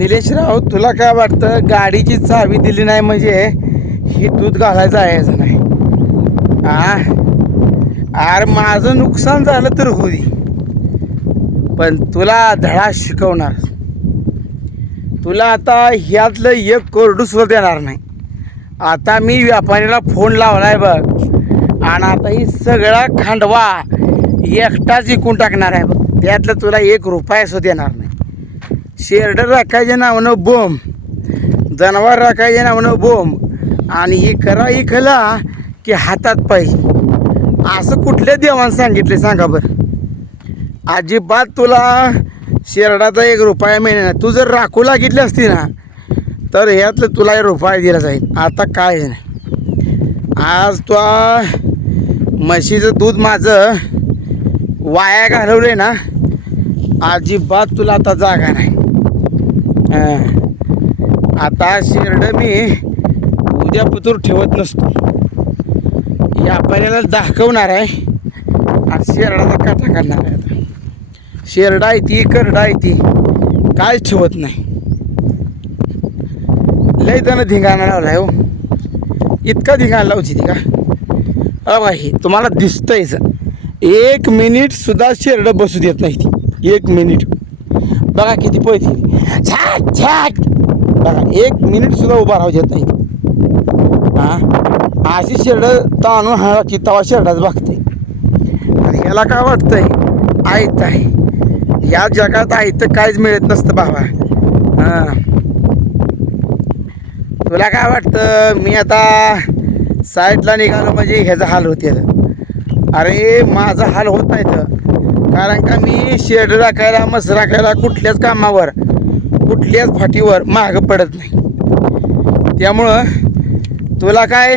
निलेशराव तुला काय वाटतं गाडीची चावी दिली नाही म्हणजे ही दूध घालायचं आहे असं नाही? आ? अरे माझं नुकसान झालं तर होई पण तुला धडा शिकवणार. तुला आता ह्यातलं एक कोरडूसुद्धा देणार नाही. आता मी व्यापारीला फोन लावलाय बघ. आणि आता ही सगळा खांडवा एकटाच विकून टाकणार आहे बघ. त्यातलं तुला एक रुपया सुद्धा देणार नाही. शेरडं राखायच्या नावानं बोंब. जनावर राखायच्या नावानं बोंब. आणि ही करा ही खला की हातात पाहिजे असं कुठल्या देवानं सांगितले सांगा बरं. अजिबात तुला शेरडाचा एक रुपया मिळणार तू जर राखू लागितली असती ना तर ह्यातलं तुला एक रुपया दिला जाईल. आता काय नाही आज तो म्हशीचं दूध माझं वाया घालवलं आहे ना अजिबात तुला आता जागा नाही. आता शेरडं मी उद्या पुतूर ठेवत नसतो. या पर्याला दाखवणार आहे. आणि शेरडाचा काटा काढणार आहे आता. शेरडा आहे ती करडा आहे ती. काय ठेवत नाही. लय त्यानं धिंगाणा आहे हो. इतका धिंगाणा लावची ती का? अ तुम्हाला दिसतंयच एक मिनिट सुद्धा शेरडं बसू देत नाही ती. एक मिनिट. बघा किती पैसे झाक छाक बघा एक मिनिट सुद्धा उभा राहू देत नाही. हा? अशी शेरड ताणून हा की तवा शेरडाच बघते आणि ह्याला काय वाटतंय? आयत आहे. या जगात आयत काहीच मिळत नसतं बाबा. हां. तुला काय वाटतं? मी आता साईडला निघालो म्हणजे ह्याचा हाल होते अरे माझा हाल होत नाही तर. कारण का मी शेड राखायला मस राखायला कुठल्याच कामावर कुठल्याच फाटीवर माग पडत नाही. त्यामुळं तुला काय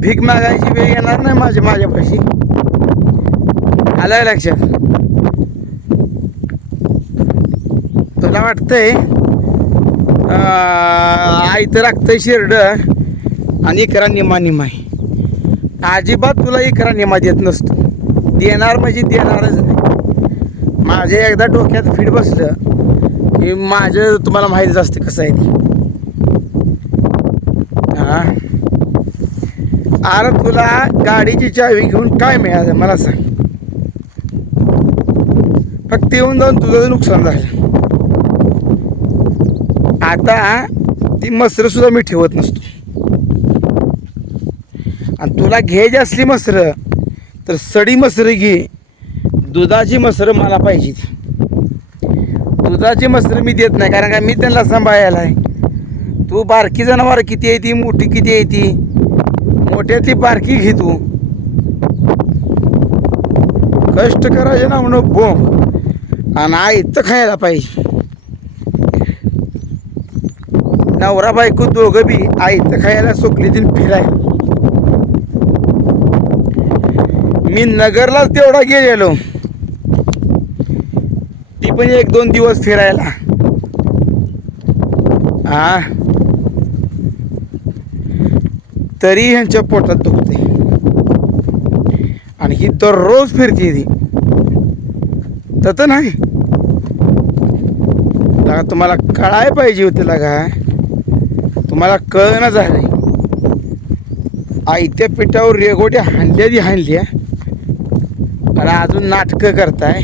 भीक मागायची वेळ येणार नाही माझ्या माझ्यापाशी? आलं लक्षात तुला वाटतंय आयत राखतंय शेरड आणि करा निमा निमाय आहे अजिबात तुला इकरा निमा देत नसतो. देणार म्हणजे देणारच नाही माझ्या एकदा डोक्यात फिट बसलं की माझं तुम्हाला माहितीच असते कसं आहे ते. हा. अरे तुला गाडीची चावी घेऊन काय मिळालं मला सांग. फक्त येऊन जाऊन तुझं नुकसान झालं. आता ती मसरं सुद्धा मी ठेवत नसतो. आणि तुला घ्यायची असली मसरं तर सडी मसरं घे. दुधाची मसरं मला पाहिजे दुधाची मसरं मी देत नाही कारण का मी त्यांना सांभाळायला आहे. तू बारकी जनावर किती आहे ती मोठी किती आहे ती? मोठ्यातली बारकी घे तू. कष्ट करायचे ना म्हणून बोंब. आणि आई तर खायला पाहिजे. नवरा बायको दोघं बी आई तर खायला सोकली दिन फिरायला. मी नगरलाच तेवढा गेलेलो. ती पण एक दोन दिवस फिरायला. हा तरी ह्यांच्या पोटात दुखते आणि ही दररोज फिरते ती. तत नाही. तुम्हाला कळाय पाहिजे होते लगा. तुम्हाला कळणं झालंय. आयत्या पिठावर रेगोट्या हाणल्या ती हाणल्या. मला अजून नाटकं करताय.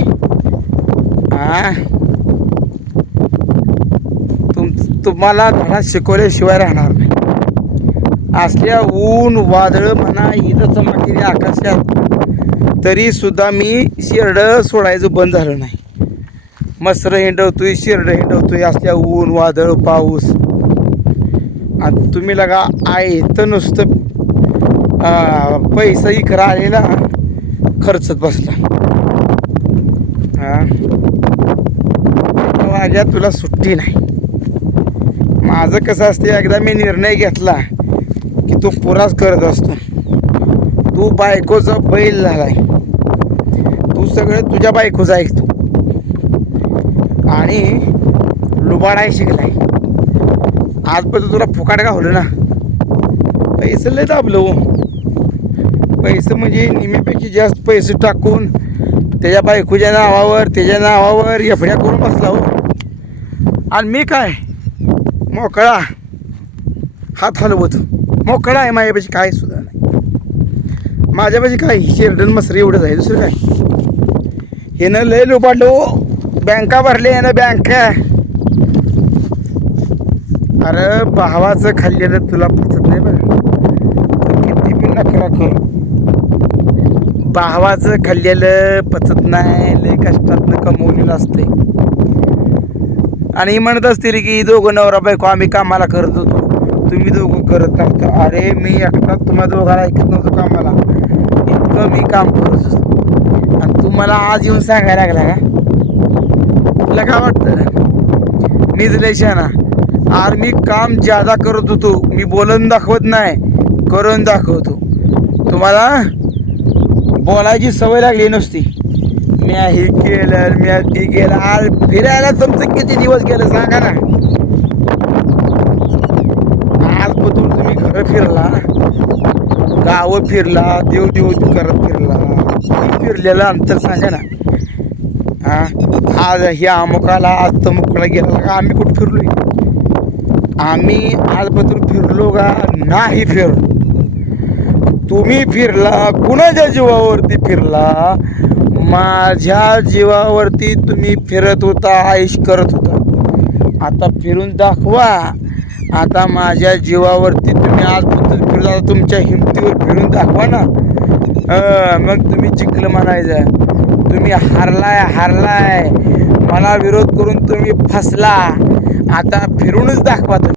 हा? तुम तुम्हाला धडा शिकवल्याशिवाय राहणार नाही. असल्या ऊन वादळ म्हणा इथं चमकलेली आकाशात तरी सुद्धा मी शिरड सोडायचं बंद झालं नाही. मसरं हिंडवतोय शिरडं हिंडवतोय असल्या ऊन वादळ पाऊस. आणि तुम्ही लगा आहे तर नुसतं पैसा इकरा आलेला. खर्चत बसला. हा. माझ्या तुला सुट्टी नाही. माझं कसं असते एकदा मी निर्णय घेतला की तू पुराच करत असतो. तू बायकोचा बैल झालाय. तू सगळं तुझ्या बायकोचा ऐकतो आणि लुबाडाय शिकलाय. आजपर्यंत तुला फुकाट गावलं ना. पैसे लय दाबलं हो. पैसे म्हणजे निम्यापेक्षा जास्त पैसे टाकून त्याच्या बायकोच्या नावावर त्याच्या नावावर एफड्या करून बसला हो. आणि मी काय? मोकळा. हात हलवत. मोकळा आहे माझ्यापाशी काय सुद्धा नाही. माझ्यापाशी काय? शेरडन मसरी एवढंच आहे. दुसरं काय? हे न लय लोबाडलो हो. बँका भरले यानं बँका. अरे भावाचं खाल्लेलं तुला पचत नाही बरं. किती पण नकरा कर भावाचं खाल्लेलं पचत नाही लय कष्टातनं कमवलेलं असते आणि म्हणत असतील की दोघं नवरा बायको आम्ही कामाला करत होतो. तुम्ही दोघं करत नव्हतं. अरे मी एकटा तुम्हा दोघांना ऐकत नव्हतो कामाला. इतकं मी काम करत होतो. आणि तुम्हाला आज येऊन सांगायला लागला का? तुला काय वाटतं? मीच लय आर मी काम ज्यादा करत होतो मी बोलून दाखवत नाही करून दाखवतो. तुम्हाला बोलायची सवय लागली नसती. मी हे केलं मी ते केलं आज फिरायला तुमचं किती दिवस गेलं सांगा ना. आजपासून तुम्ही घरं फिरला गावं फिरला देव देव करत फिरला. फिरलेला फिरलेलं अंतर सांगा ना. आज ह्या अमुकाला आज तमुकला गेला? का आम्ही कुठं फिरलोय? आम्ही आजपासून फिरलो का? नाही फिरलो. तुम्ही फिरला कुणाच्या जीवावरती फिरला? माझ्या जीवावरती तुम्ही फिरत होता आयुष करत होता. आता फिरून दाखवा. आता माझ्या जीवावरती तुम्ही आजबद्दल फिरला तुमच्या हिमतीवर फिरून दाखवा ना. मग तुम्ही जिंकलं म्हणायचं. तुम्ही हारलाय हारलाय. मला विरोध करून तुम्ही फसला. आता फिरूनच दाखवा तुम्ही.